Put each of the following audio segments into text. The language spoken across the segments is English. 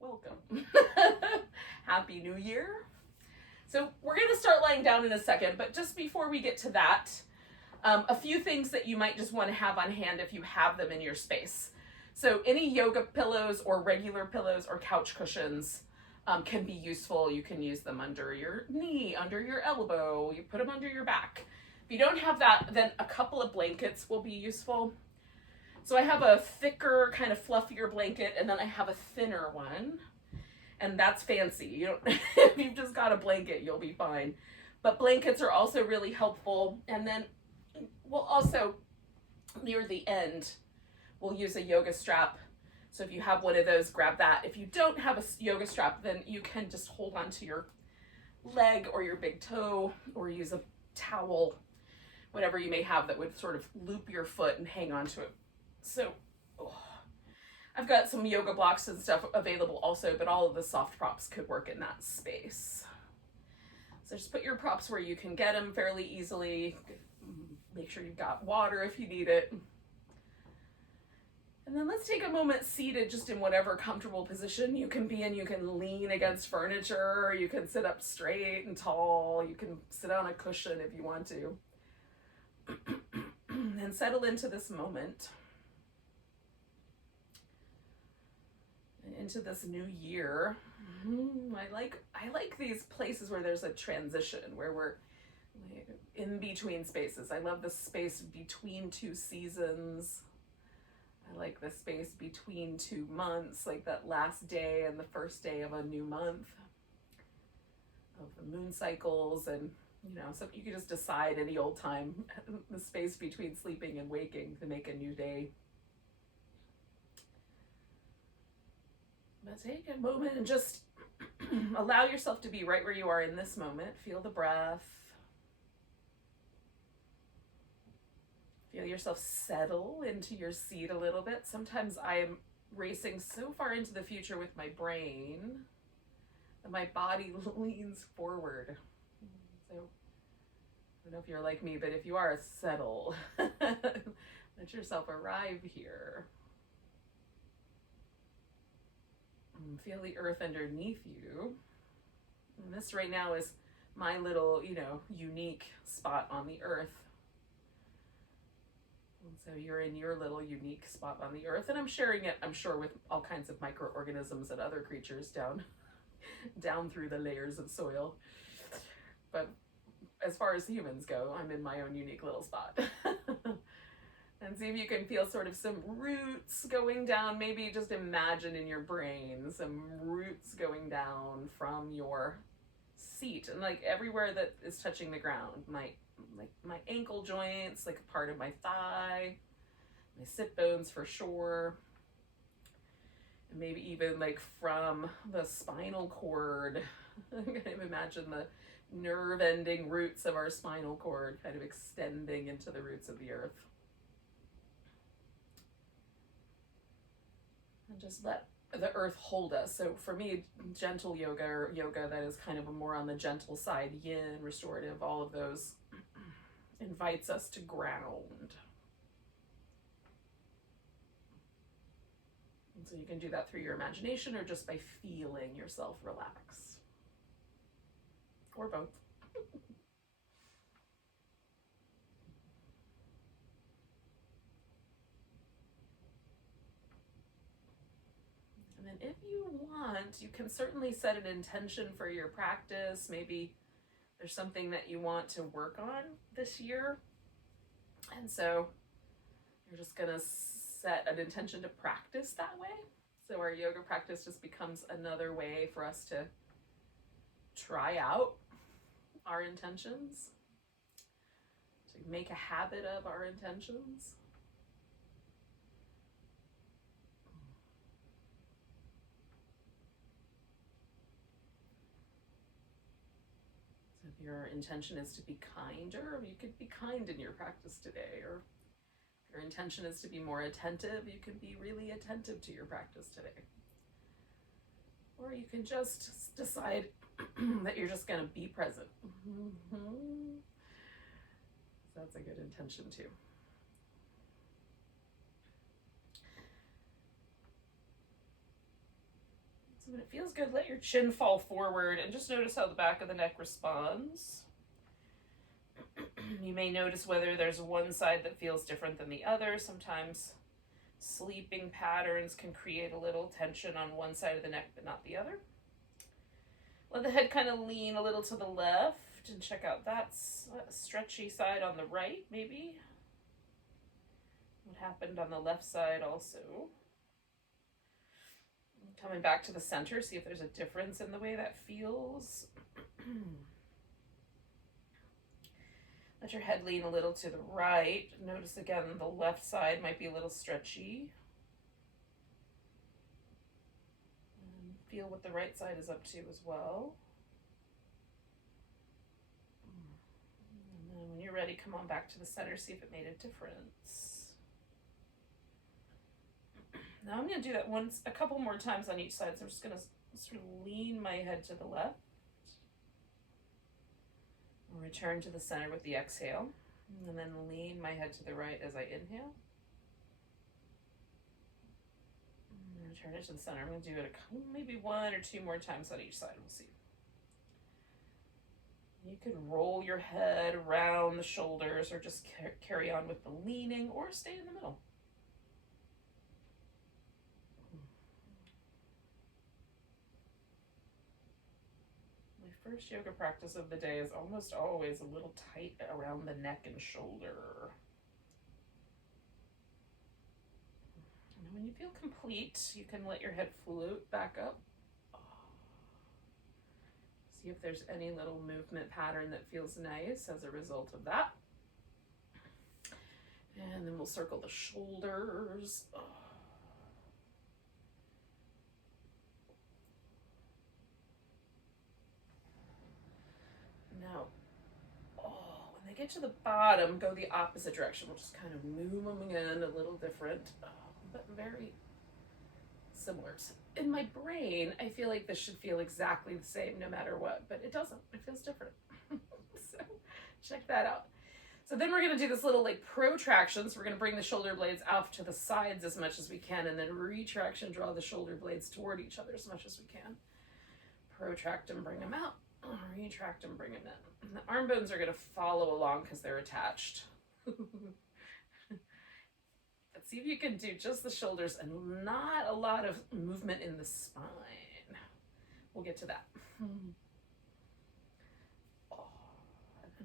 Welcome. Happy New Year. So we're going to start lying down in a second, but just before we get to that, a few things that you might just want to have on hand if you have them in your space. So any yoga pillows or regular pillows or couch cushions can be useful. You can use them under your knee, under your elbow, you put them under your back. If you don't have that, then a couple of blankets will be useful. So I have a thicker, kind of fluffier blanket, and then I have a thinner one, and that's fancy. You don't, if you've just got a blanket, you'll be fine. But blankets are also really helpful. And then we'll also, near the end, we'll use a yoga strap. So if you have one of those, grab that. If you don't have a yoga strap, then you can just hold on to your leg or your big toe, or use a towel, whatever you may have that would sort of loop your foot and hang onto it. So I've got some yoga blocks and stuff available also, but all of the soft props could work in that space. So just put your props where you can get them fairly easily. Make sure you've got water if you need it. And then let's take a moment seated, just in whatever comfortable position you can be in. You can lean against furniture, you can sit up straight and tall, you can sit on a cushion if you want to. And settle into this moment. Into this new year. I like these places where there's a transition, where we're in between spaces. I love the space between two seasons. I like the space between 2 months, like that last day and the first day of a new month, of the moon cycles. And so you can just decide any old time, the space between sleeping and waking, to make a new day. But take a moment and just allow yourself to be right where you are in this moment. Feel the breath. Feel yourself settle into your seat a little bit. Sometimes I am racing so far into the future with my brain that my body leans forward. So I don't know if you're like me, but if you are, settle. Let yourself arrive here. Feel the earth underneath you. And this right now is my little, unique spot on the earth. And so you're in your little unique spot on the earth, and I'm sharing it, I'm sure, with all kinds of microorganisms and other creatures down through the layers of soil. But as far as humans go, I'm in my own unique little spot. And see if you can feel sort of some roots going down. Maybe just imagine in your brain some roots going down from your seat, and like everywhere that is touching the ground. My ankle joints, like a part of my thigh, my sit bones for sure. And maybe even like from the spinal cord. I'm going to imagine the nerve ending roots of our spinal cord kind of extending into the roots of the earth. And just let the earth hold us. So for me, gentle yoga, or yoga that is kind of more on the gentle side, yin, restorative, all of those, invites us to ground. And so you can do that through your imagination or just by feeling yourself relax. Or both. And if you want, you can certainly set an intention for your practice. Maybe there's something that you want to work on this year. And so you're just going to set an intention to practice that way. So our yoga practice just becomes another way for us to try out our intentions, to make a habit of our intentions. If your intention is to be kinder, you could be kind in your practice today. Or if your intention is to be more attentive, you could be really attentive to your practice today. Or you can just decide that you're just going to be present. So that's a good intention too. So when it feels good, let your chin fall forward and just notice how the back of the neck responds. You may notice whether there's one side that feels different than the other. Sometimes sleeping patterns can create a little tension on one side of the neck but not the other. Let the head kind of lean a little to the left and check out that stretchy side on the right, maybe. What happened on the left side also. Coming back to the center, see if there's a difference in the way that feels. Let your head lean a little to the right. Notice again the left side might be a little stretchy. And feel what the right side is up to as well. And then when you're ready, come on back to the center, see if it made a difference. Now I'm going to do that a couple more times on each side. So I'm just going to sort of lean my head to the left. Return to the center with the exhale. And then lean my head to the right as I inhale. And return it to the center. I'm going to do it maybe 1 or 2 more times on each side. We'll see. You can roll your head around the shoulders or just carry on with the leaning or stay in the middle. First yoga practice of the day is almost always a little tight around the neck and shoulder. And when you feel complete, you can let your head float back up. See if there's any little movement pattern that feels nice as a result of that. And then we'll circle the shoulders. Now, when they get to the bottom, go the opposite direction. We'll just kind of move them again, a little different, but very similar. In my brain, I feel like this should feel exactly the same no matter what, but it doesn't. It feels different. So check that out. So then we're going to do this little like protraction. So we're going to bring the shoulder blades off to the sides as much as we can, and then retraction, draw the shoulder blades toward each other as much as we can. Protract and bring them out. Retract and bring them in. And the arm bones are going to follow along because they're attached. But see if you can do just the shoulders and not a lot of movement in the spine. We'll get to that. And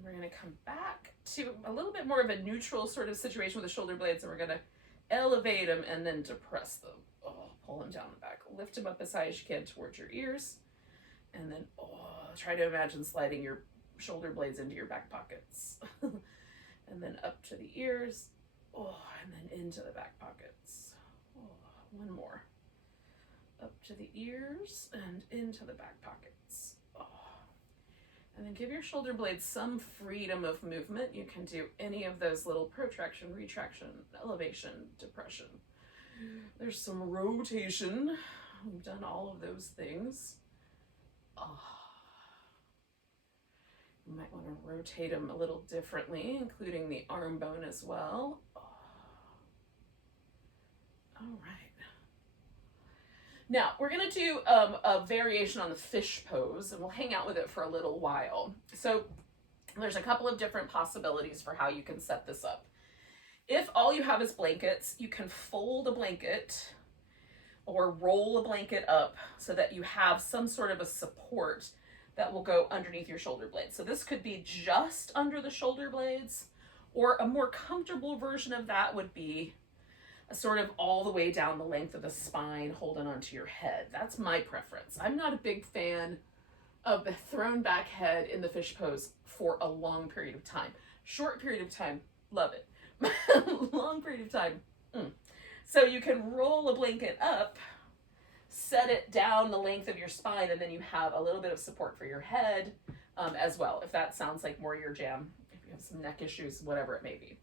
we're going to come back to a little bit more of a neutral sort of situation with the shoulder blades, and we're going to elevate them and then depress them. Pull them down the back. Lift them up as high as you can towards your ears. And then, try to imagine sliding your shoulder blades into your back pockets. And then up to the ears. And then into the back pockets. One more. Up to the ears and into the back pockets. And then give your shoulder blades some freedom of movement. You can do any of those little protraction, retraction, elevation, depression. There's some rotation. We've done all of those things. You might want to rotate them a little differently, including the arm bone as well. All right. Now, we're going to do a variation on the fish pose, and we'll hang out with it for a little while. So there's a couple of different possibilities for how you can set this up. If all you have is blankets, you can fold a blanket or roll a blanket up so that you have some sort of a support that will go underneath your shoulder blades. So this could be just under the shoulder blades, or a more comfortable version of that would be a sort of all the way down the length of the spine, holding onto your head. That's my preference. I'm not a big fan of the thrown back head in the fish pose for a long period of time. Short period of time, love it. Long period of time, So you can roll a blanket up, set it down the length of your spine, and then you have a little bit of support for your head as well, if that sounds like more your jam, if you have some neck issues, whatever it may be.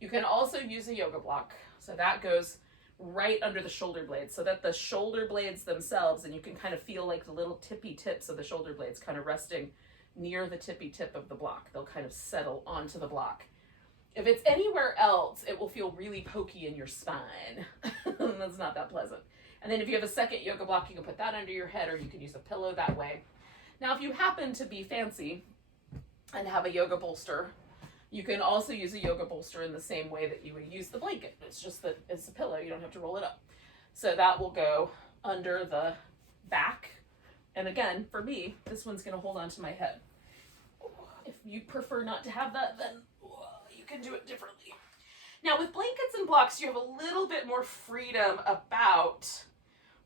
You can also use a yoga block. So that goes right under the shoulder blades so that the shoulder blades themselves, and you can kind of feel like the little tippy tips of the shoulder blades kind of resting near the tippy tip of the block. They'll kind of settle onto the block. If it's anywhere else, it will feel really pokey in your spine. That's not that pleasant. And then if you have a second yoga block, you can put that under your head, or you can use a pillow that way. Now, if you happen to be fancy and have a yoga bolster, you can also use a yoga bolster in the same way that you would use the blanket. It's just that it's a pillow. You don't have to roll it up. So that will go under the back. And again, for me, this one's going to hold onto my head. If you prefer not to have that, then you can do it differently. Now, with blankets and blocks, you have a little bit more freedom about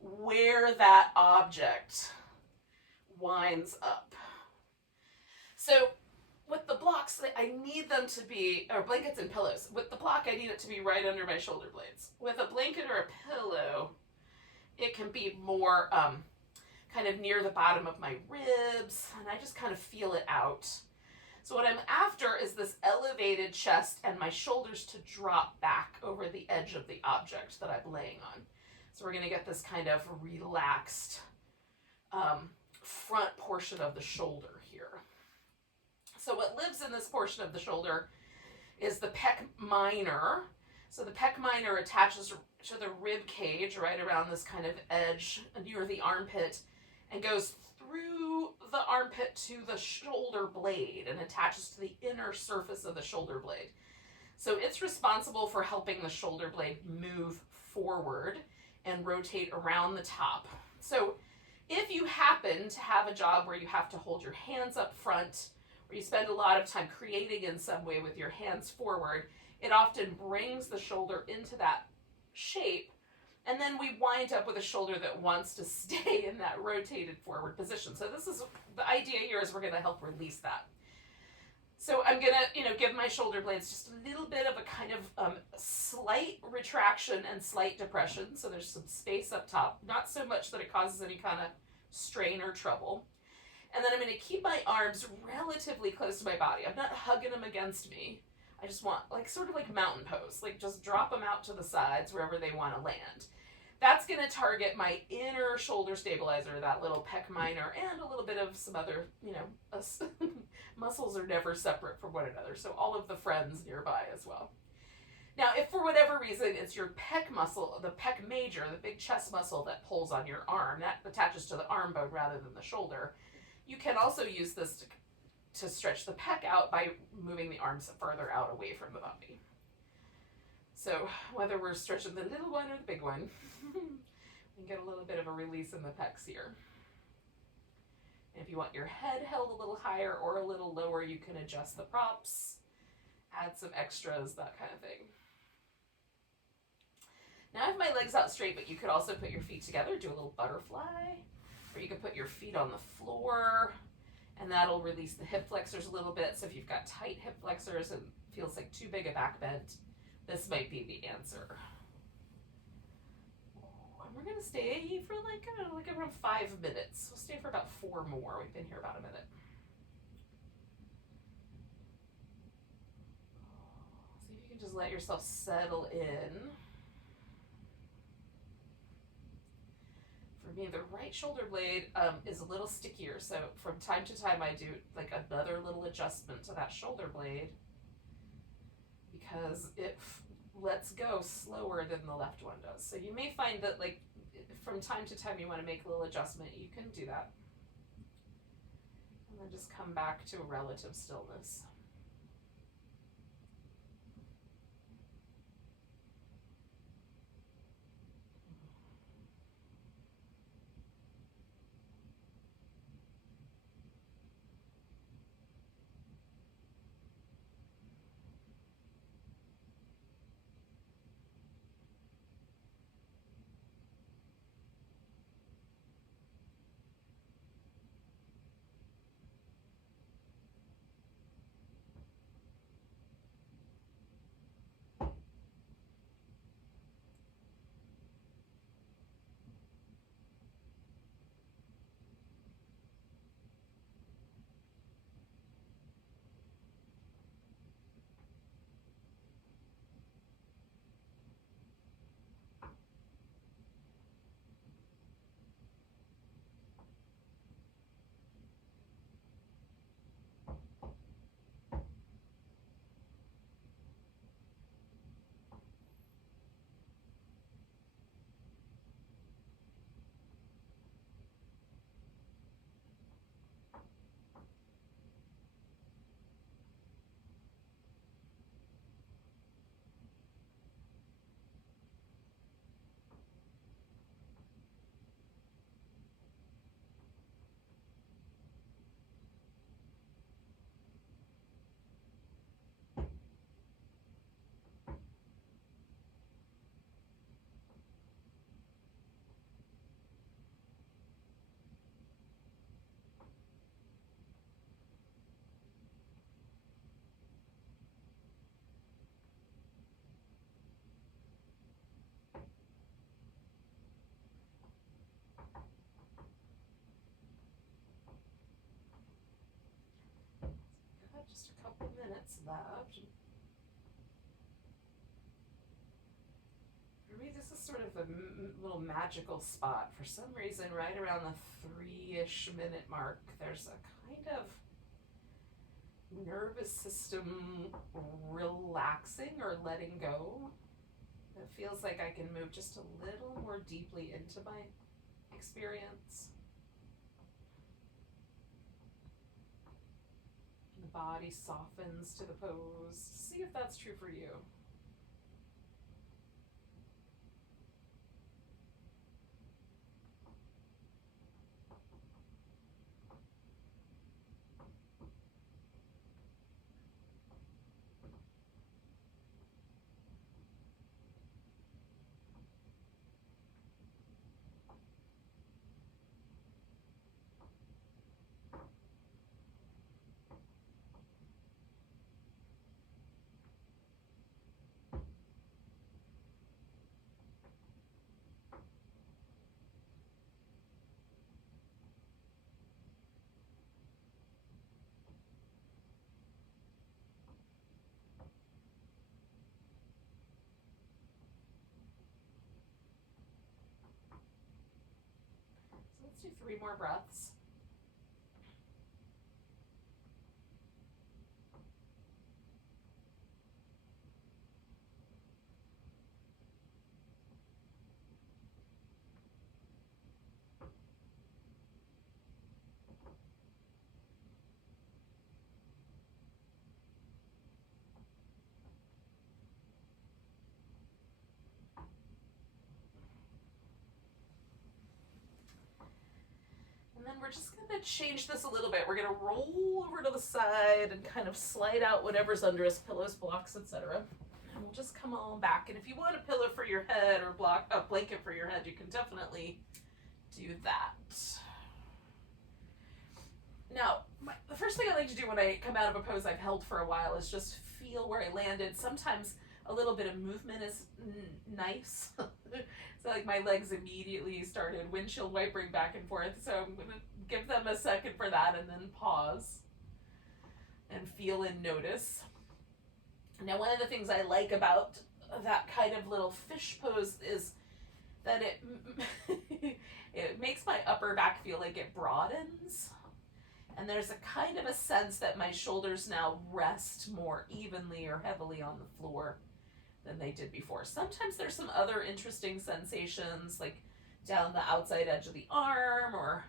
where that object winds up. So with the blocks, I need them to be, or blankets and pillows. With the block, I need it to be right under my shoulder blades. With a blanket or a pillow, it can be more kind of near the bottom of my ribs, and I just kind of feel it out. So what I'm after is this elevated chest and my shoulders to drop back over the edge of the object that I'm laying on. So we're going to get this kind of relaxed front portion of the shoulder here. So what lives in this portion of the shoulder is the pec minor. So the pec minor attaches to the rib cage right around this kind of edge near the armpit and goes through the armpit to the shoulder blade and attaches to the inner surface of the shoulder blade. So it's responsible for helping the shoulder blade move forward and rotate around the top. So if you happen to have a job where you have to hold your hands up front, or you spend a lot of time creating in some way with your hands forward, it often brings the shoulder into that shape, and then we wind up with a shoulder that wants to stay in that rotated forward position. So this is the idea here, is we're going to help release that. So I'm going to, give my shoulder blades just a little bit of a kind of slight retraction and slight depression. So there's some space up top, not so much that it causes any kind of strain or trouble. And then I'm going to keep my arms relatively close to my body. I'm not hugging them against me. I just want, sort of like mountain pose, just drop them out to the sides wherever they want to land. That's going to target my inner shoulder stabilizer, that little pec minor, and a little bit of some other, muscles are never separate from one another, so all of the friends nearby as well. Now, if for whatever reason it's your pec muscle, the pec major, the big chest muscle that pulls on your arm, that attaches to the arm bone rather than the shoulder, you can also use this to stretch the pec out by moving the arms further out away from the body. So whether we're stretching the little one or the big one, we can get a little bit of a release in the pecs here. And if you want your head held a little higher or a little lower, you can adjust the props, add some extras, that kind of thing. Now I have my legs out straight, but you could also put your feet together, do a little butterfly, or you could put your feet on the floor, and that'll release the hip flexors a little bit. So if you've got tight hip flexors and feels like too big a back bend, this might be the answer. And we're gonna stay for around 5 minutes. We'll stay for about 4 more. We've been here about a minute. See if you can just let yourself settle in. For me, the right shoulder blade is a little stickier, so from time to time I do another little adjustment to that shoulder blade because it lets go slower than the left one does. So you may find that from time to time you want to make a little adjustment, you can do that. And then just come back to a relative stillness. minutes left. For me, this is sort of a little magical spot. For some reason, right around the 3-ish minute mark, there's a kind of nervous system relaxing or letting go. It feels like I can move just a little more deeply into my experience. The body softens to the pose. See if that's true for you. Let's do 3 more breaths. And then we're just going to change this a little bit. We're going to roll over to the side and kind of slide out whatever's under us, pillows, blocks, etc. And we'll just come on back. And if you want a pillow for your head or a blanket for your head, you can definitely do that. Now, the first thing I like to do when I come out of a pose I've held for a while is just feel where I landed. Sometimes a little bit of movement is nice. So like my legs immediately started windshield wipering back and forth. So I'm going to give them a second for that and then pause and feel and notice. Now, one of the things I like about that kind of little fish pose is that it makes my upper back feel like it broadens. And there's a kind of a sense that my shoulders now rest more evenly or heavily on the floor than they did before. Sometimes there's some other interesting sensations, like down the outside edge of the arm or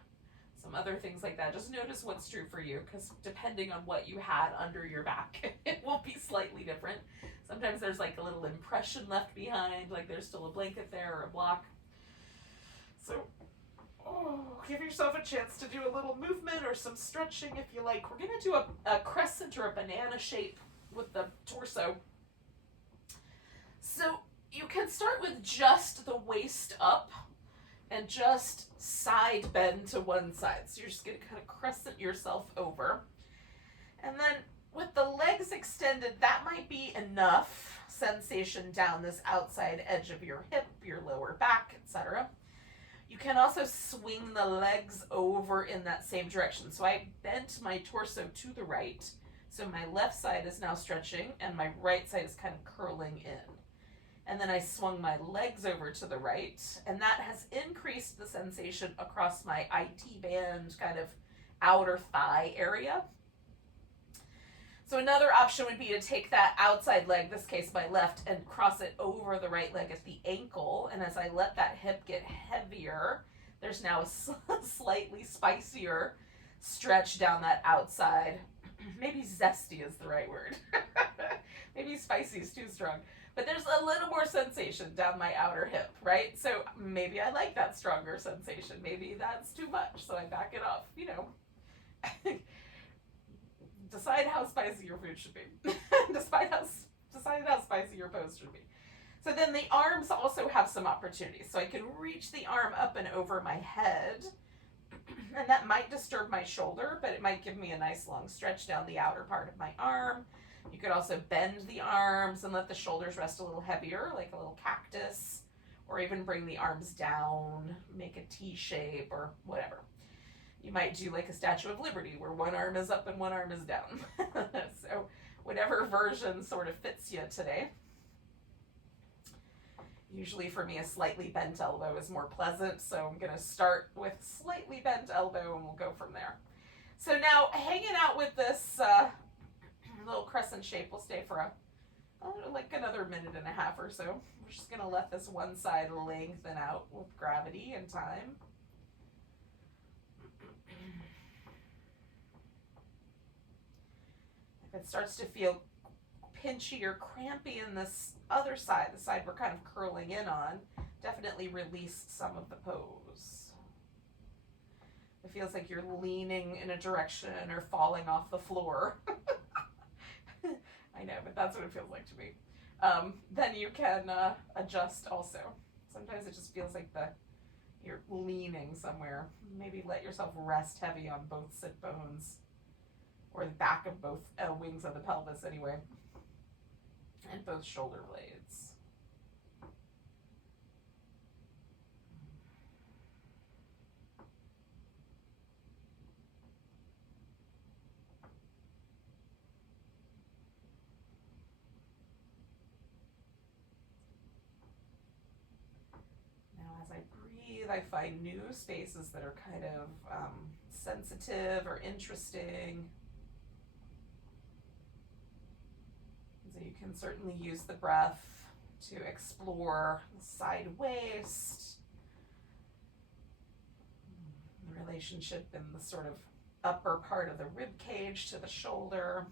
some other things like that. Just notice what's true for you, because depending on what you had under your back, it will be slightly different. Sometimes there's like a little impression left behind, like there's still a blanket there or a block. So give yourself a chance to do a little movement or some stretching if you like. We're going to do a crescent or a banana shape with the torso. So you can start with just the waist up and just side bend to one side. So you're just going to kind of crescent yourself over. And then with the legs extended, that might be enough sensation down this outside edge of your hip, your lower back, etc. You can also swing the legs over in that same direction. So I bent my torso to the right. So my left side is now stretching and my right side is kind of curling in. And then I swung my legs over to the right, and that has increased the sensation across my IT band, kind of outer thigh area. So another option would be to take that outside leg, this case my left, and cross it over the right leg at the ankle. And as I let that hip get heavier, there's now a slightly spicier stretch down that outside. Maybe zesty is the right word. Maybe spicy is too strong. But there's a little more sensation down my outer hip, right? So maybe I like that stronger sensation. Maybe that's too much, so I back it off, you know. Decide how spicy your food should be. Decide how spicy your pose should be. So then the arms also have some opportunities. So I can reach the arm up and over my head, and that might disturb my shoulder, but it might give me a nice long stretch down the outer part of my arm. You could also bend the arms and let the shoulders rest a little heavier, like a little cactus, or even bring the arms down, make a T shape or whatever. You might do like a Statue of Liberty where one arm is up and one arm is down. So whatever version sort of fits you today. Usually for me, a slightly bent elbow is more pleasant, so I'm going to start with slightly bent elbow and we'll go from there. So now, hanging out with this little crescent shape, we'll stay for like another minute and a half or so. We're just going to let this one side lengthen out with gravity and time. If it starts to feel pinchy or crampy in this other side, the side we're kind of curling in on, definitely release some of the pose. It feels like you're leaning in a direction or falling off the floor. I know, but that's what it feels like to me. Then you can adjust also. Sometimes it just feels like you're leaning somewhere. Maybe let yourself rest heavy on both sit bones, or the back of both wings of the pelvis anyway, and both shoulder blades. Now as I breathe, I find new spaces that are kind of sensitive or interesting. So you can certainly use the breath to explore the side waist, the relationship in the sort of upper part of the rib cage to the shoulder.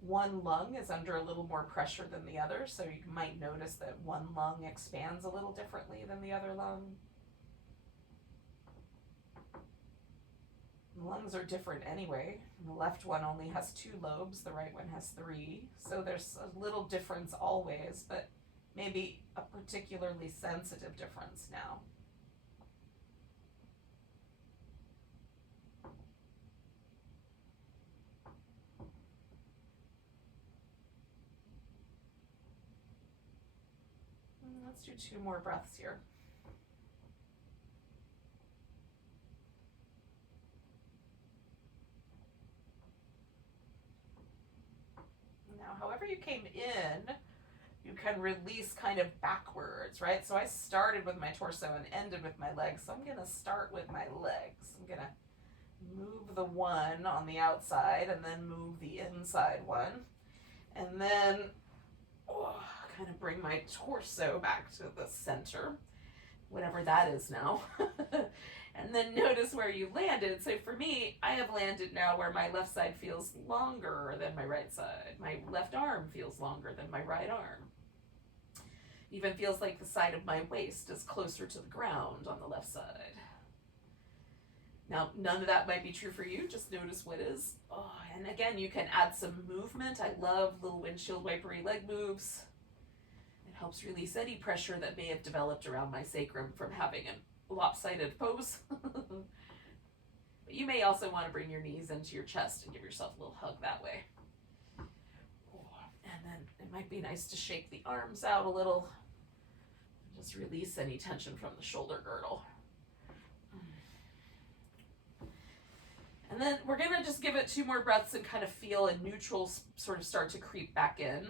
One lung is under a little more pressure than the other, so you might notice that one lung expands a little differently than the other lung. The lungs are different anyway. The left one only has 2 lobes, the right one has 3. So there's a little difference always, but maybe a particularly sensitive difference now. Let's do 2 more breaths here. Now, however you came in, you can release kind of backwards, right? So I started with my torso and ended with my legs. So I'm going to start with my legs. I'm going to move the one on the outside and then move the inside one. And then kind of bring my torso back to the center, whatever that is now. And then notice where you landed. So for me, I have landed now where my left side feels longer than my right side. My left arm feels longer than my right arm. Even feels like the side of my waist is closer to the ground on the left side. Now, none of that might be true for you. Just notice what is. Oh, and again, you can add some movement. I love little windshield wipery leg moves. It helps release any pressure that may have developed around my sacrum from having a lopsided pose. But you may also want to bring your knees into your chest and give yourself a little hug that way. And then it might be nice to shake the arms out a little. Just release any tension from the shoulder girdle. And then we're going to just give it 2 more breaths and kind of feel a neutral sort of start to creep back in.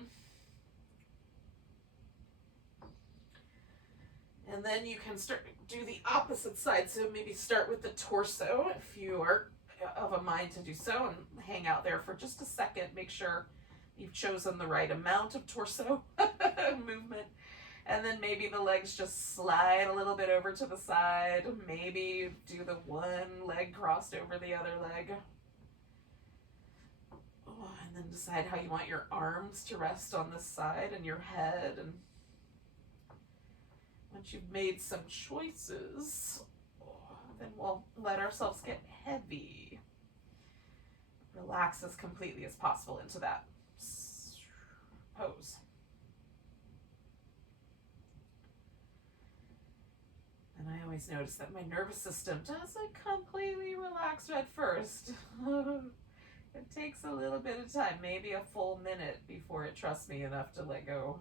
And then you can start to do the opposite side. So maybe start with the torso if you are of a mind to do so, and hang out there for just a second. Make sure you've chosen the right amount of torso movement. And then maybe the legs just slide a little bit over to the side. Maybe do the one leg crossed over the other leg. And then decide how you want your arms to rest on this side and your head. And once you've made some choices, then we'll let ourselves get heavy. Relax as completely as possible into that pose. And I always notice that my nervous system doesn't completely relax at first. It takes a little bit of time, maybe a full minute before it trusts me enough to let go.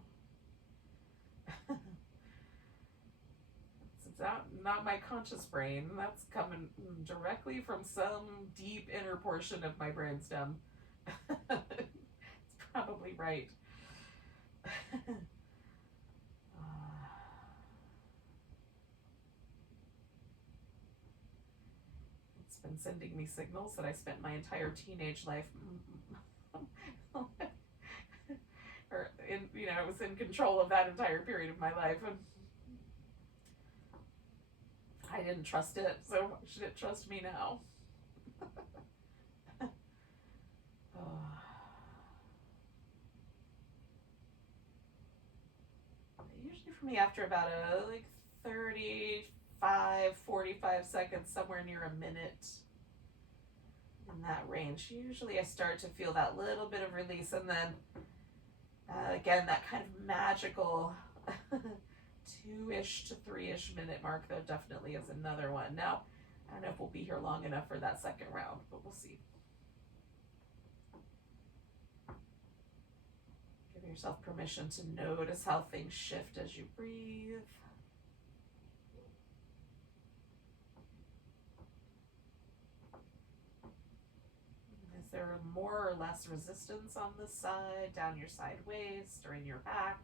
It's not my conscious brain. That's coming directly from some deep inner portion of my brainstem. It's probably right. It's been sending me signals that I spent my entire teenage life or I was in control of that entire period of my life, and I didn't trust it, so should it trust me now? Usually for me, after about 45 seconds, somewhere near a minute, in that range, usually I start to feel that little bit of release, and then again, that kind of magical 2-ish to 3-ish minute mark, though, definitely is another one. Now, I don't know if we'll be here long enough for that second round, but we'll see. Give yourself permission to notice how things shift as you breathe. Is there more or less resistance on this side, down your side waist, or in your back?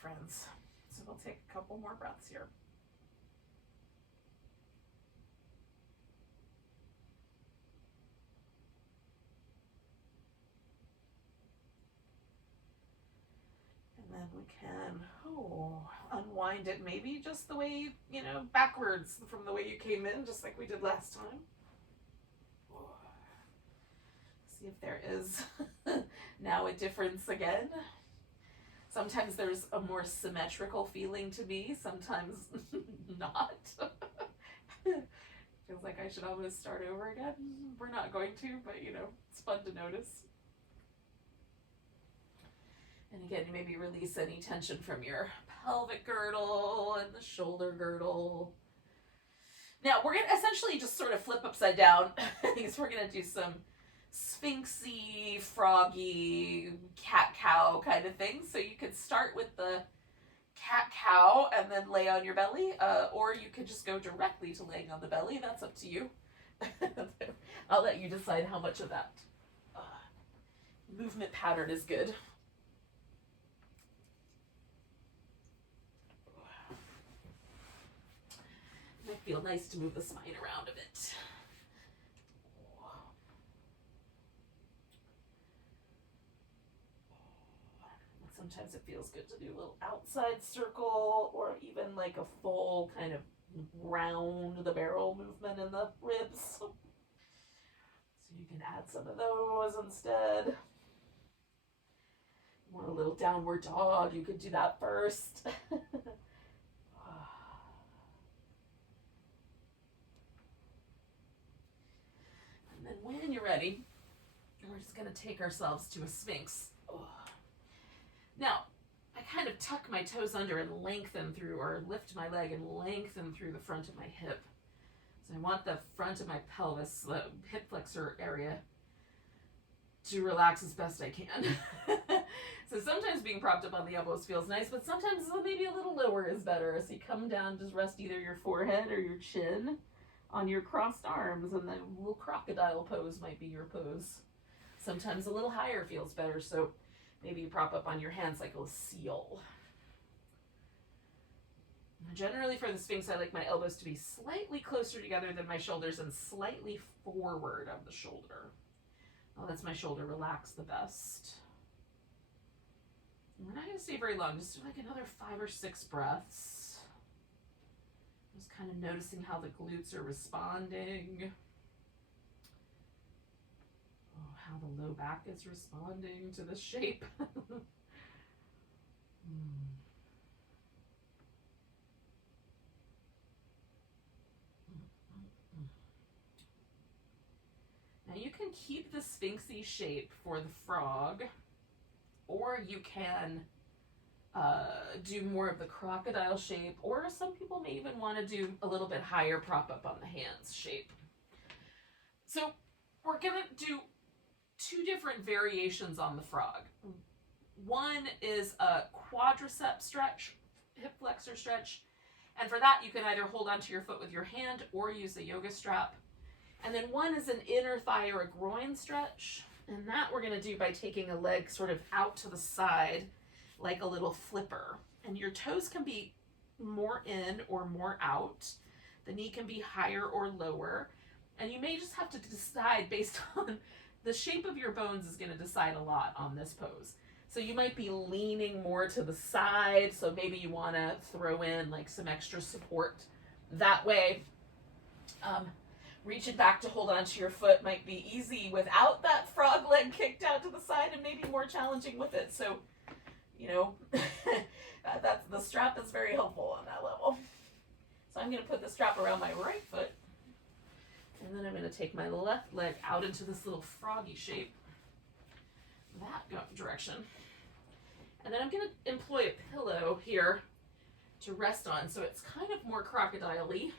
Friends. So we'll take a couple more breaths here. And then we can unwind it, maybe just the way, backwards from the way you came in, just like we did last time. See if there is now a difference again. Sometimes there's a more symmetrical feeling to me, sometimes not. Feels like I should almost start over again. We're not going to, but it's fun to notice. And again, you maybe release any tension from your pelvic girdle and the shoulder girdle. Now, we're going to essentially just sort of flip upside down because we're going to do some sphinxy, froggy, cat-cow kind of thing. So you could start with the cat-cow and then lay on your belly, or you could just go directly to laying on the belly. That's up to you. I'll let you decide how much of that movement pattern is good. It might feel nice to move the spine around a bit. Sometimes it feels good to do a little outside circle, or even like a full kind of round the barrel movement in the ribs. So you can add some of those instead. You want a little downward dog, you could do that first. And then when you're ready, we're just going to take ourselves to a Sphinx. Now, I kind of tuck my toes under and lengthen through, or lift my leg and lengthen through the front of my hip. So I want the front of my pelvis, the hip flexor area, to relax as best I can. So sometimes being propped up on the elbows feels nice, but sometimes maybe a little lower is better. As you come down, just rest either your forehead or your chin on your crossed arms, and then a little crocodile pose might be your pose. Sometimes a little higher feels better, so maybe you prop up on your hands like a seal. Generally for the Sphinx, I like my elbows to be slightly closer together than my shoulders and slightly forward of the shoulder. Oh, that's my shoulder relax the best. We're not going to stay very long. Just do like another 5 or 6 breaths. Just kind of noticing how the glutes are responding. Oh, how the low back is responding to this shape. Now you can keep the Sphinxy shape for the frog, or you can do more of the crocodile shape, or some people may even want to do a little bit higher prop up on the hands shape. So we're going to do 2 different variations on the frog. One is a quadricep stretch, hip flexor stretch, and for that you can either hold onto your foot with your hand or use a yoga strap. And then one is an inner thigh or a groin stretch, and that we're going to do by taking a leg sort of out to the side like a little flipper. And your toes can be more in or more out. The knee can be higher or lower. And you may just have to decide based on the shape of your bones is going to decide a lot on this pose. So you might be leaning more to the side, so maybe you want to throw in like some extra support that way. Reaching back to hold onto your foot might be easy without that frog leg kicked out to the side, and maybe more challenging with it. So, you know, that's the strap is very helpful on that level. So I'm going to put the strap around my right foot, and then I'm going to take my left leg out into this little froggy shape, that direction. And then I'm going to employ a pillow here to rest on, so it's kind of more crocodilian.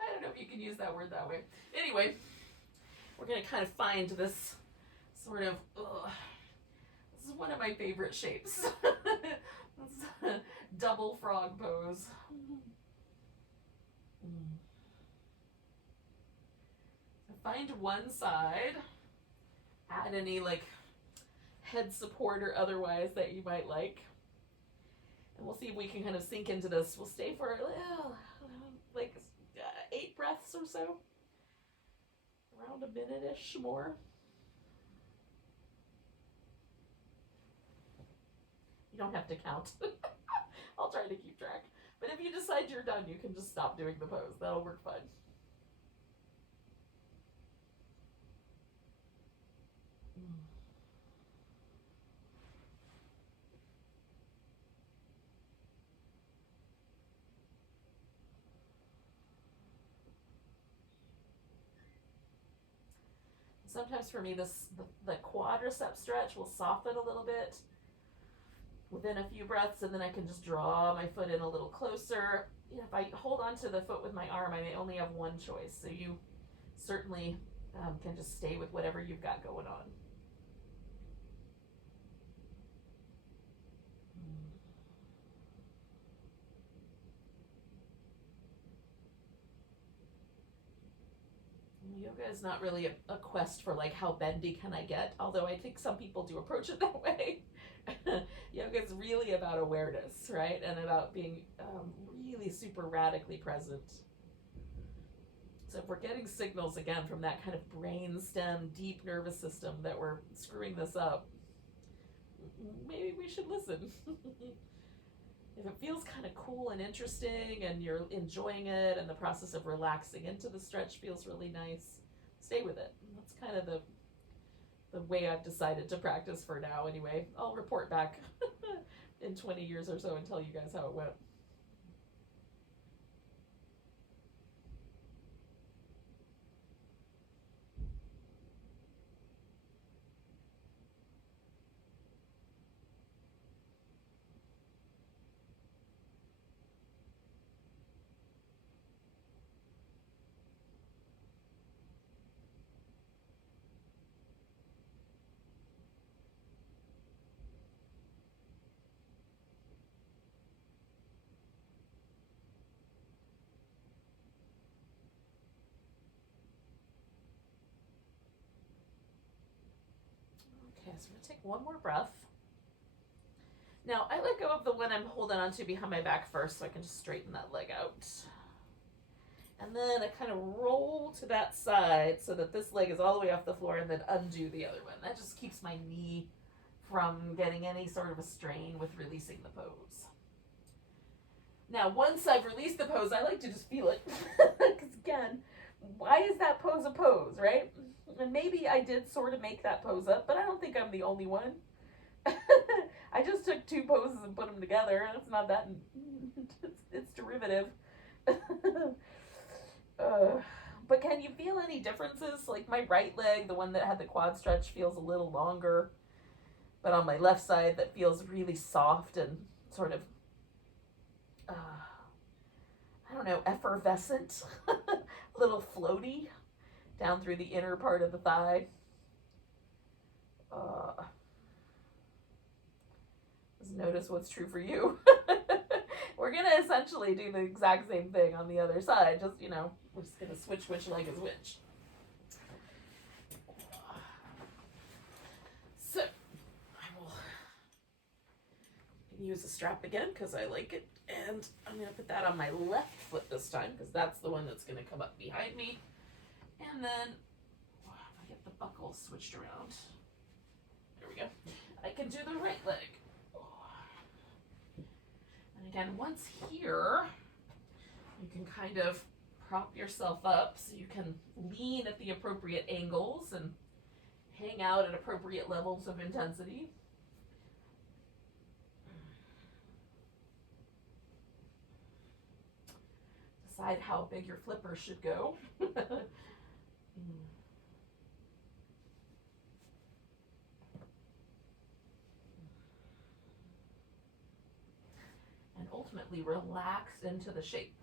I don't know if you can use that word that way. Anyway, we're going to kind of find this sort of, this is one of my favorite shapes. Double frog pose. So find one side, add any like head support or otherwise that you might like. And we'll see if we can kind of sink into this. We'll stay for like 8 breaths or so. Around a minute-ish more. You don't have to count. I'll try to keep track. But if you decide you're done, you can just stop doing the pose. That'll work fine. Sometimes for me, the quadricep stretch will soften a little bit within a few breaths, and then I can just draw my foot in a little closer. You know, if I hold onto the foot with my arm, I may only have one choice, so you certainly can just stay with whatever you've got going on. Yoga is not really a quest for like how bendy can I get, although I think some people do approach it that way. Yoga is really about awareness, right? And about being really super radically present. So if we're getting signals again from that kind of brain stem, deep nervous system that we're screwing this up, maybe we should listen. If it feels kind of cool and interesting and you're enjoying it and the process of relaxing into the stretch feels really nice, stay with it. That's kind of the way I've decided to practice for now anyway. I'll report back in 20 years or so and tell you guys how it went. Okay, so I'm going to take one more breath. Now, I let go of the one I'm holding onto behind my back first so I can just straighten that leg out. And then I kind of roll to that side so that this leg is all the way off the floor, and then undo the other one. That just keeps my knee from getting any sort of a strain with releasing the pose. Now, once I've released the pose, I like to just feel it. Because again, why is that pose a pose, right? And maybe I did sort of make that pose up, but I don't think I'm the only one. I just took two poses and put them together, and it's not that, it's derivative. But can you feel any differences? Like my right leg, the one that had the quad stretch, feels a little longer, but on my left side that feels really soft and sort of, I don't know, effervescent, a little floaty down through the inner part of the thigh. Just notice what's true for you. We're going to essentially do the exact same thing on the other side. Just, you know, we're just going to switch which leg is which. So, I will use the strap again because I like it. And I'm going to put that on my left foot this time because that's the one that's going to come up behind me. And then, if I get the buckle switched around. There we go. I can do the right leg. And again, once here, you can kind of prop yourself up so you can lean at the appropriate angles and hang out at appropriate levels of intensity. Decide how big your flipper should go. And ultimately relax into the shape.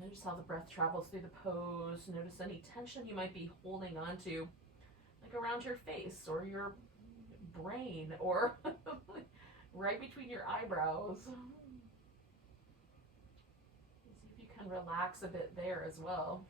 Notice how the breath travels through the pose. Notice any tension you might be holding onto, like around your face or your brain or right between your eyebrows. See if you can relax a bit there as well.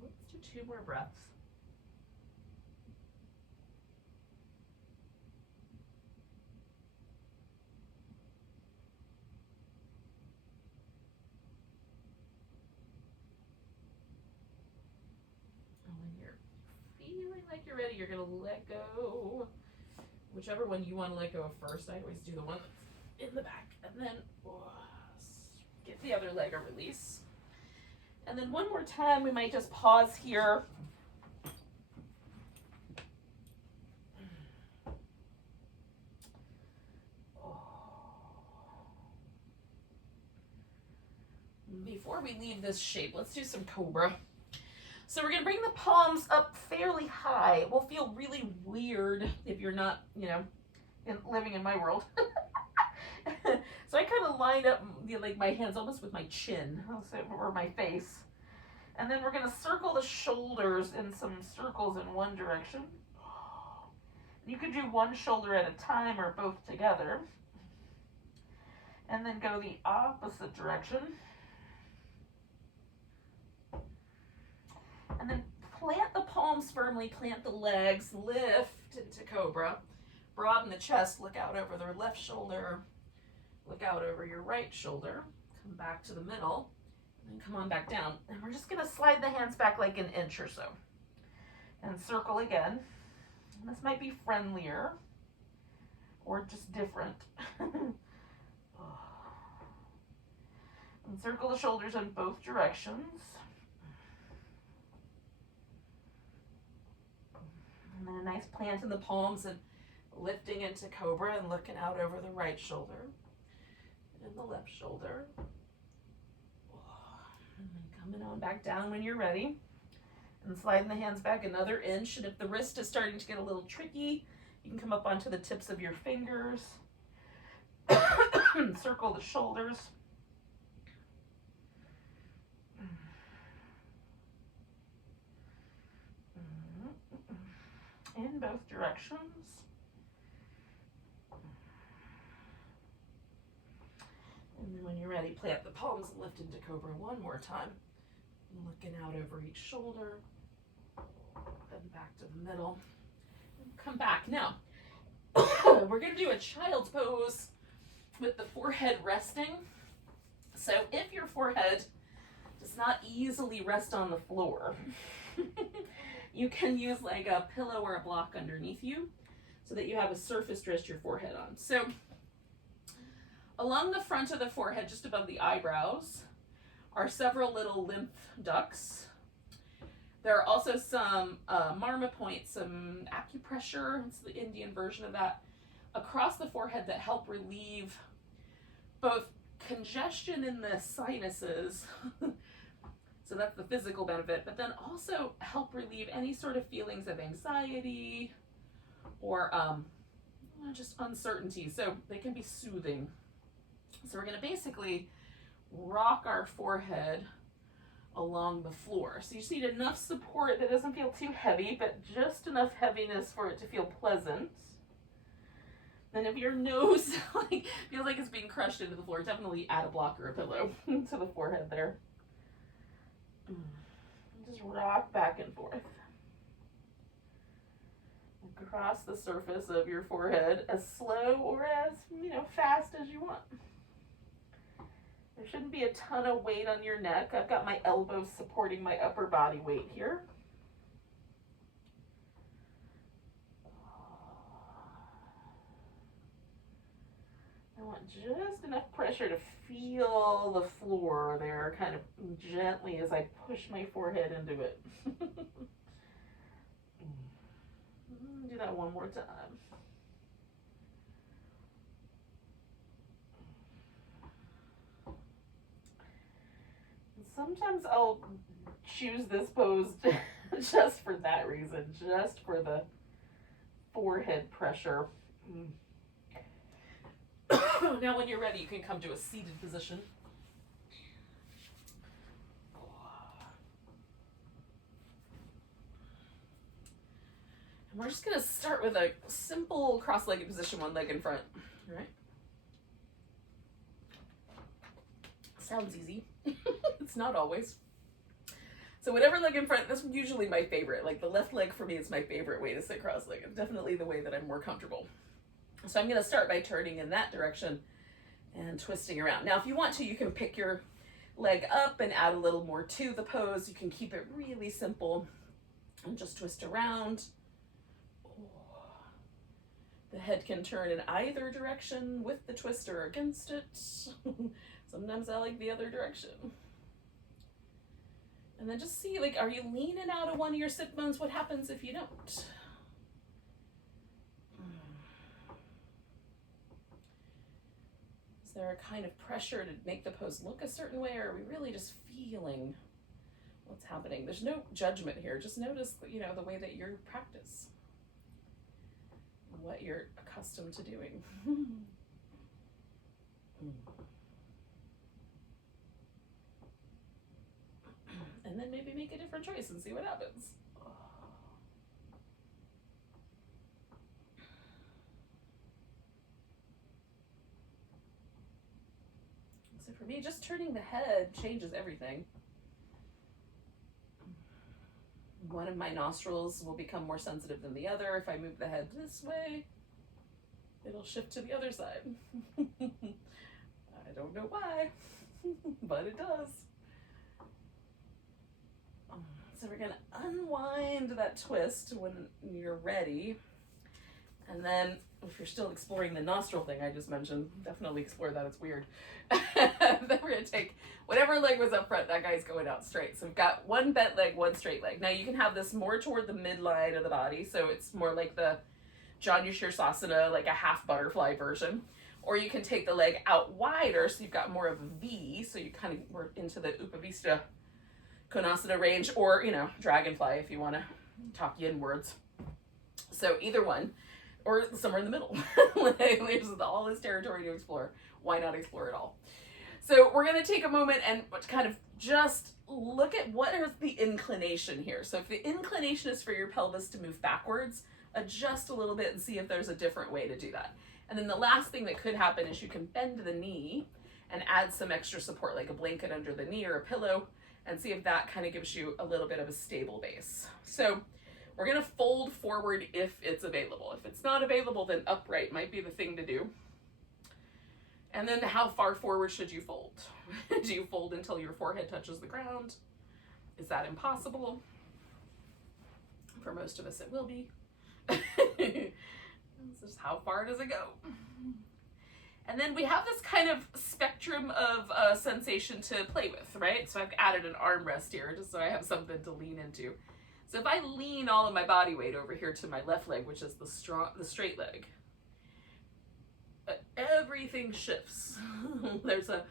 Let's do 2 more breaths. And when you're feeling like you're ready, you're going to let go. Whichever one you want to let go of first. I always do the one that's in the back. And then give the other leg a release. And then one more time, we might just pause here. Before we leave this shape, let's do some Cobra. So we're gonna bring the palms up fairly high. It will feel really weird if you're not, you know, living in my world. So I kind of line up like my hands almost with my chin, or my face. And then we're gonna circle the shoulders in some circles in one direction. You could do one shoulder at a time or both together. And then go the opposite direction. And then plant the palms firmly, plant the legs, lift into Cobra. Broaden the chest, look out over the left shoulder, look out over your right shoulder. Come back to the middle, and then come on back down. And we're just gonna slide the hands back like an inch or so. And circle again. And this might be friendlier, or just different. And circle the shoulders in both directions. And then a nice plant in the palms and lifting into Cobra and looking out over the right shoulder and the left shoulder. And then coming on back down when you're ready. And sliding the hands back another inch. And if the wrist is starting to get a little tricky, you can come up onto the tips of your fingers. Circle the shoulders. In both directions. And then when you're ready, plant the palms and lift into Cobra one more time. Looking out over each shoulder. And back to the middle. Come back. Now, we're going to do a child's pose with the forehead resting. So if your forehead does not easily rest on the floor, you can use like a pillow or a block underneath you so that you have a surface to rest your forehead on. So along the front of the forehead, just above the eyebrows, are several little lymph ducts. There are also some marma points, some acupressure, it's the Indian version of that, across the forehead that help relieve both congestion in the sinuses, so that's the physical benefit, but then also help relieve any sort of feelings of anxiety or just uncertainty. So they can be soothing. So we're going to basically rock our forehead along the floor. So you just need enough support that doesn't feel too heavy, but just enough heaviness for it to feel pleasant. Then if your nose feels like it's being crushed into the floor, definitely add a block or a pillow to the forehead there. Just rock back and forth across the surface of your forehead, as slow or as fast as you want. There shouldn't be a ton of weight on your neck. I've got my elbows supporting my upper body weight here. I want just enough pressure to feel the floor there, kind of gently as I push my forehead into it. Do that one more time. Sometimes I'll choose this pose just for that reason, just for the forehead pressure. Now when you're ready, you can come to a seated position. And we're just going to start with a simple cross-legged position, one leg in front. All right? Sounds easy. It's not always. So whatever leg in front, that's usually my favorite. Like the left leg for me is my favorite way to sit cross-legged. Definitely the way that I'm more comfortable. So I'm going to start by turning in that direction and twisting around. Now, if you want to, you can pick your leg up and add a little more to the pose. You can keep it really simple and just twist around. The head can turn in either direction with the twist or against it. Sometimes I like the other direction. And then just see, are you leaning out of one of your sit bones? What happens if you don't? Is there a kind of pressure to make the pose look a certain way, or are we really just feeling what's happening. There's no judgment here. Just notice, you know, the way that you practice, what you're accustomed to doing. And then maybe make a different choice and see what happens. So for me, just turning the head changes everything. One of my nostrils will become more sensitive than the other. If I move the head this way, it'll shift to the other side. I don't know why, but it does. So we're gonna unwind that twist when you're ready. And then if you're still exploring the nostril thing I just mentioned, definitely explore that, it's weird. Then we're gonna take whatever leg was up front, that guy's going out straight. So we've got one bent leg, one straight leg. Now you can have this more toward the midline of the body, so it's more like the Janu Shirsasana, like a half butterfly version. Or you can take the leg out wider, so you've got more of a V, so you kind of were into the Upavista Konasana range, or, you know, dragonfly if you want to talk yin words. So either one, or somewhere in the middle. There's all this territory to explore. Why not explore it all? So we're going to take a moment and kind of just look at what is the inclination here. So if the inclination is for your pelvis to move backwards, adjust a little bit and see if there's a different way to do that. And then the last thing that could happen is you can bend the knee and add some extra support, like a blanket under the knee or a pillow, and see if that kind of gives you a little bit of a stable base. So we're gonna fold forward if it's available. If it's not available, then upright might be the thing to do. And then how far forward should you fold? Do you fold until your forehead touches the ground? Is that impossible? For most of us, it will be. It's just how far does it go? And then we have this kind of spectrum of sensation to play with, right? So I've added an armrest here just so I have something to lean into. So if I lean all of my body weight over here to my left leg, which is the straight leg, everything shifts. There's a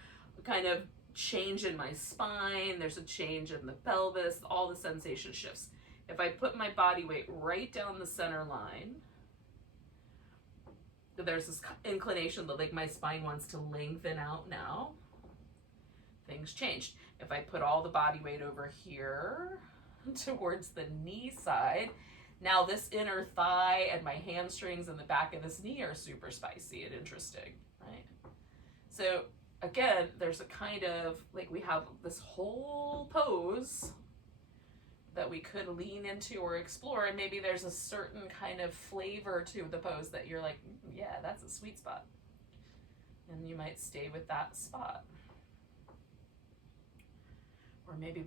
kind of change in my spine, there's a change in the pelvis, all the sensation shifts. If I put my body weight right down the center line, there's this inclination that like my spine wants to lengthen out now. Things changed. If I put all the body weight over here towards the knee side, now this inner thigh and my hamstrings and the back of this knee are super spicy and interesting, right? So again, there's a kind of, like we have this whole pose that we could lean into or explore, and maybe there's a certain kind of flavor to the pose that you're like, yeah, that's a sweet spot. And you might stay with that spot. Or maybe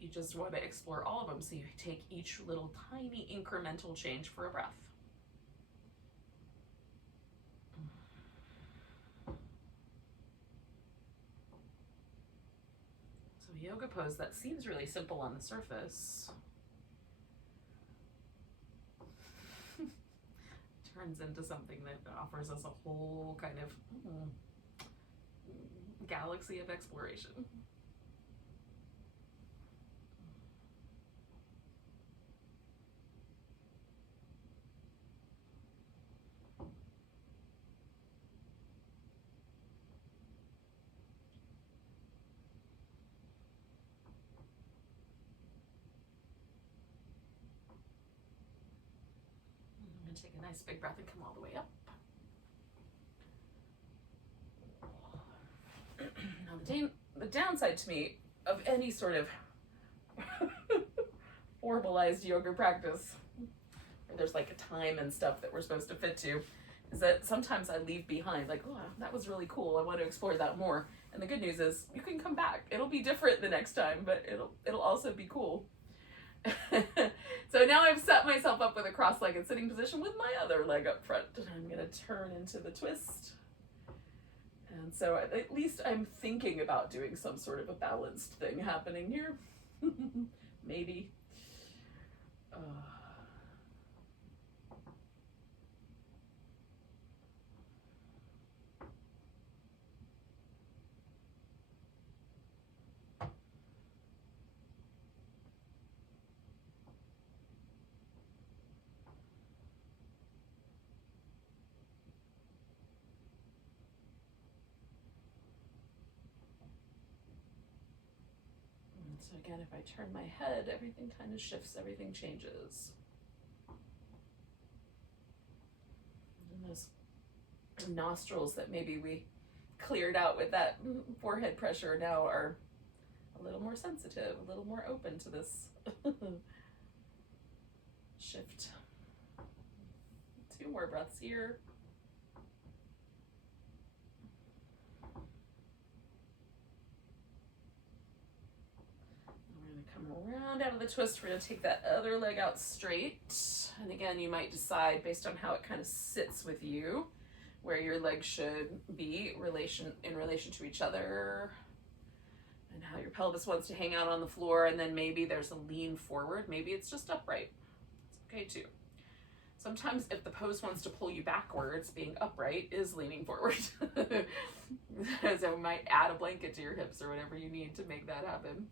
you just want to explore all of them, so you take each little tiny incremental change for a breath. So a yoga pose that seems really simple on the surface turns into something that offers us a whole kind of galaxy of exploration. Take a nice big breath and come all the way up. Now the downside to me of any sort of formalized yoga practice, where there's like a time and stuff that we're supposed to fit to, is that sometimes I leave behind like, oh, that was really cool, I want to explore that more. And the good news is you can come back. It'll be different the next time, but it'll also be cool. So now I've set myself up with a cross-legged sitting position with my other leg up front, and I'm going to turn into the twist. And so at least I'm thinking about doing some sort of a balanced thing happening here. Maybe. So again, if I turn my head, everything kind of shifts, everything changes. And those nostrils that maybe we cleared out with that forehead pressure now are a little more sensitive, a little more open to this shift. 2 more breaths here. We're going to come around out of the twist. We're going to take that other leg out straight. And again, you might decide based on how it kind of sits with you, where your legs should be in relation to each other, and how your pelvis wants to hang out on the floor. And then maybe there's a lean forward. Maybe it's just upright. It's okay too. Sometimes if the pose wants to pull you backwards, being upright is leaning forward. So we might add a blanket to your hips or whatever you need to make that happen.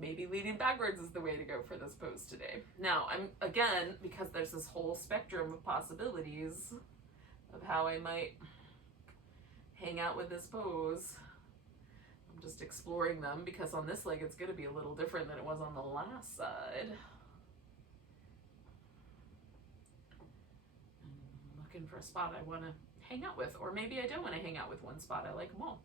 Maybe leaning backwards is the way to go for this pose today. Now, again, because there's this whole spectrum of possibilities of how I might hang out with this pose, I'm just exploring them, because on this leg it's going to be a little different than it was on the last side. I'm looking for a spot I want to hang out with, or maybe I don't want to hang out with one spot. I like them all.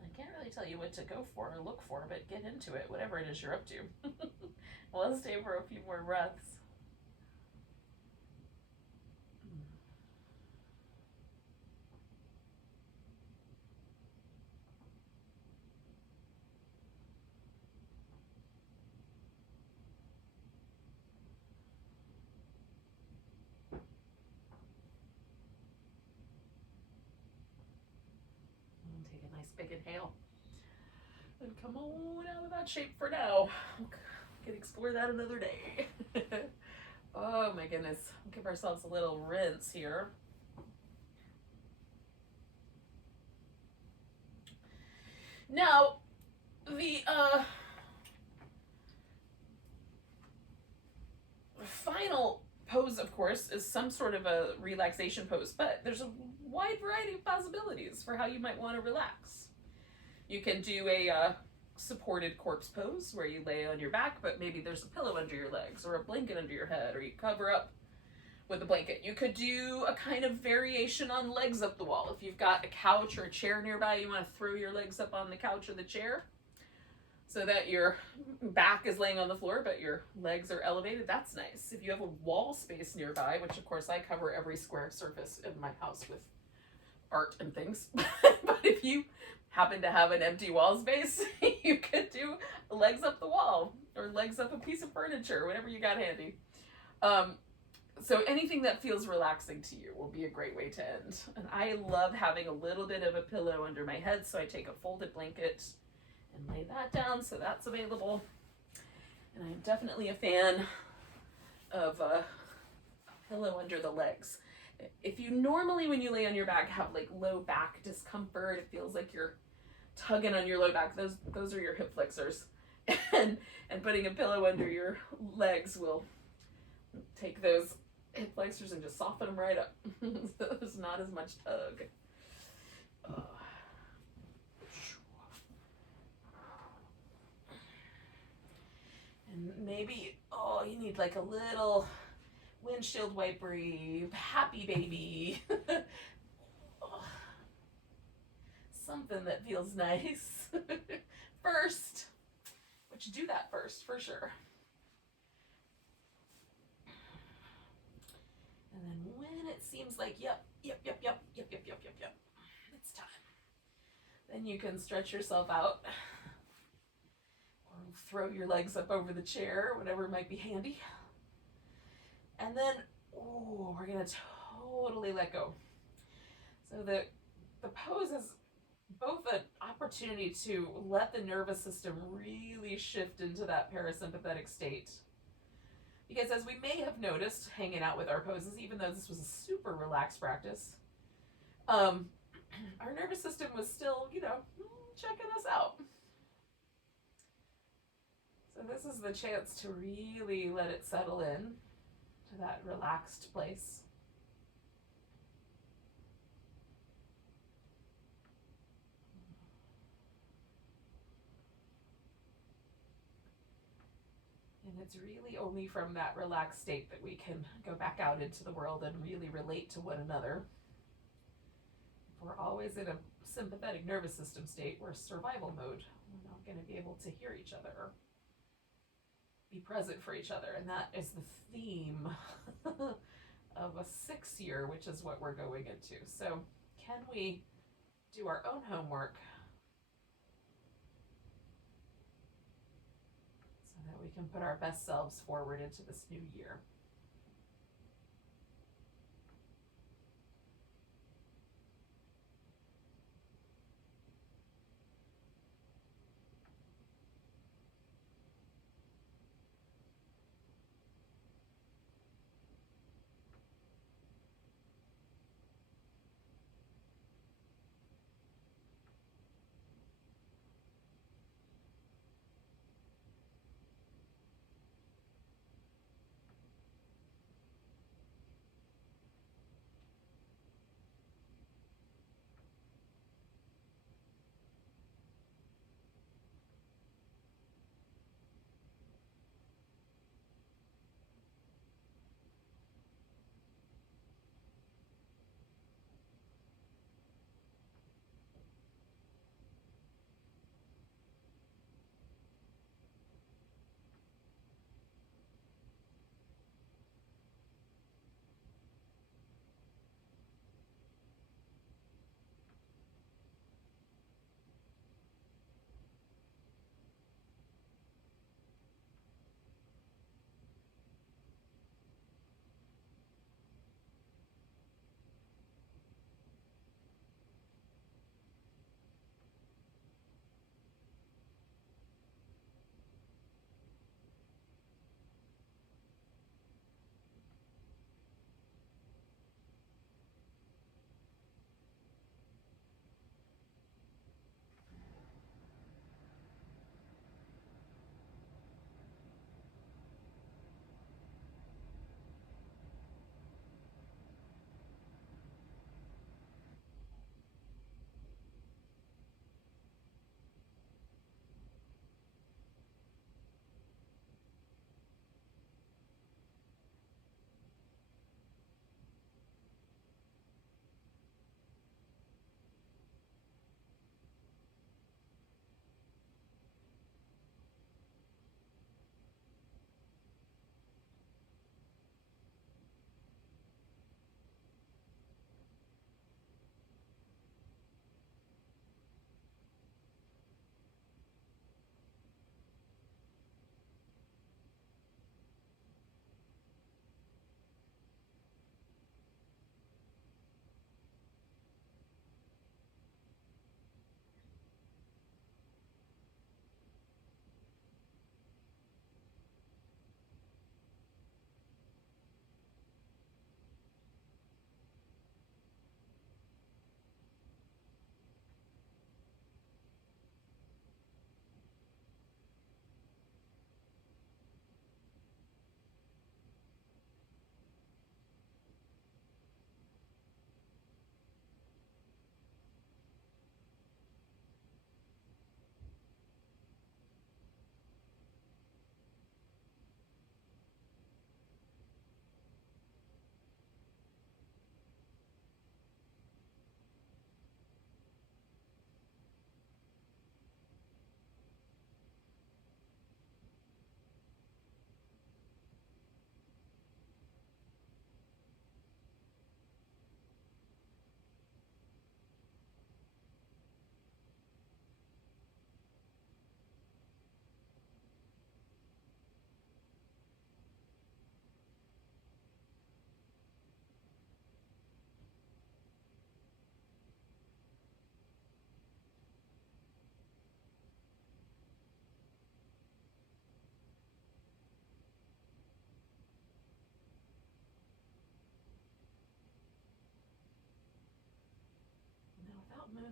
I can't really tell you what to go for or look for, but get into it, whatever it is you're up to. Well, let's stay for a few more breaths. Take a nice big inhale and come on out of that shape for now. We can explore that another day. Oh my goodness. We'll give ourselves a little rinse here. Now, the final pose, of course, is some sort of a relaxation pose, but there's a wide variety of possibilities for how you might want to relax. You can do a supported corpse pose where you lay on your back, but maybe there's a pillow under your legs or a blanket under your head, or you cover up with a blanket. You could do a kind of variation on legs up the wall. If you've got a couch or a chair nearby, you want to throw your legs up on the couch or the chair so that your back is laying on the floor, but your legs are elevated. That's nice. If you have a wall space nearby, which of course I cover every square surface in my house with art and things, but if you happen to have an empty wall space, you could do legs up the wall or legs up a piece of furniture, whatever you got handy. So anything that feels relaxing to you will be a great way to end. And I love having a little bit of a pillow under my head, so I take a folded blanket and lay that down, so that's available. And I'm definitely a fan of a pillow under the legs. If you normally, when you lay on your back, have like low back discomfort, it feels like you're tugging on your low back, those are your hip flexors. And putting a pillow under your legs will take those hip flexors and just soften them right up. So there's not as much tug. And maybe, you need like a little windshield wipery, happy baby. Something that feels nice. First, but you do that first, for sure. And then when it seems like, yep, it's time, then you can stretch yourself out or throw your legs up over the chair, whatever might be handy. And then, we're gonna totally let go. So the pose is both an opportunity to let the nervous system really shift into that parasympathetic state, Because as we may have noticed hanging out with our poses, even though this was a super relaxed practice, our nervous system was still, checking us out. So this is the chance to really let it settle in to that relaxed place. And it's really only from that relaxed state that we can go back out into the world and really relate to one another. If we're always in a sympathetic nervous system state, we're survival mode. We're not going to be able to hear each other or be present for each other. And that is the theme of a 6 year, which is what we're going into. So can we do our own homework so that we can put our best selves forward into this new year?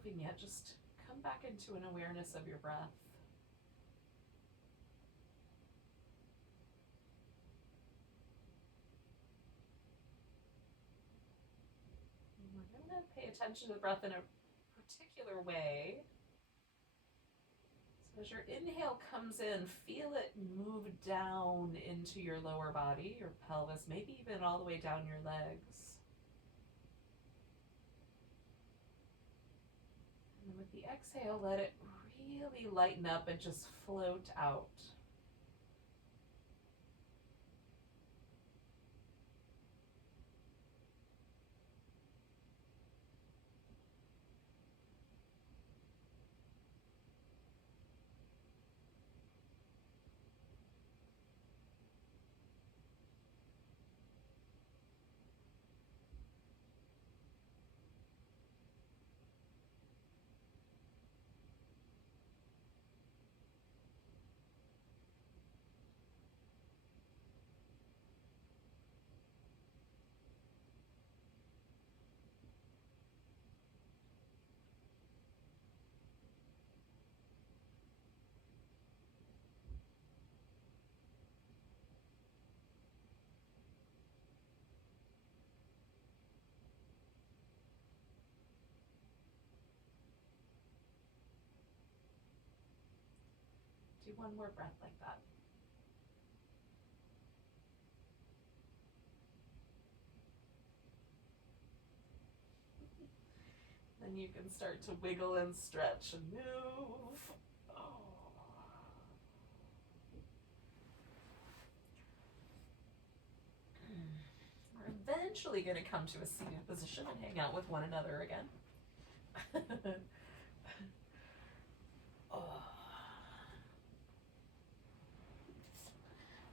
moving yet, just come back into an awareness of your breath. And we're going to pay attention to the breath in a particular way. So as your inhale comes in, feel it move down into your lower body, your pelvis, maybe even all the way down your legs. And with the exhale, let it really lighten up and just float out. Do one more breath like that. Then you can start to wiggle and stretch and move. We're eventually going to come to a seated position and hang out with one another again.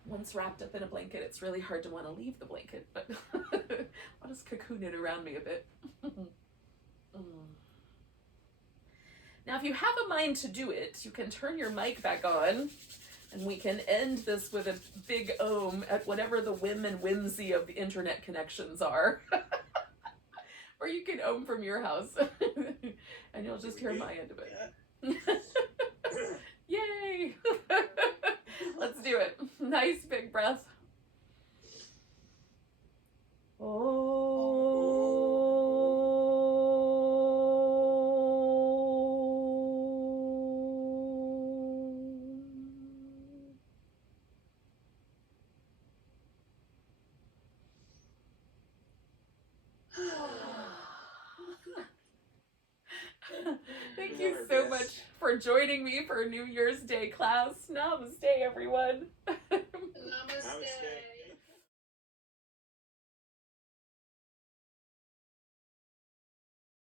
Once wrapped up in a blanket, it's really hard to want to leave the blanket, but I'll just cocoon it around me a bit. Now, if you have a mind to do it, you can turn your mic back on, and we can end this with a big ohm at whatever the whim and whimsy of the internet connections are. Or you can ohm from your house, and you'll just hear my end of it. Yay! Let's do it. Nice big breath. Thank you so much for joining me for New Year's Day class. Namaste, everyone. Namaste.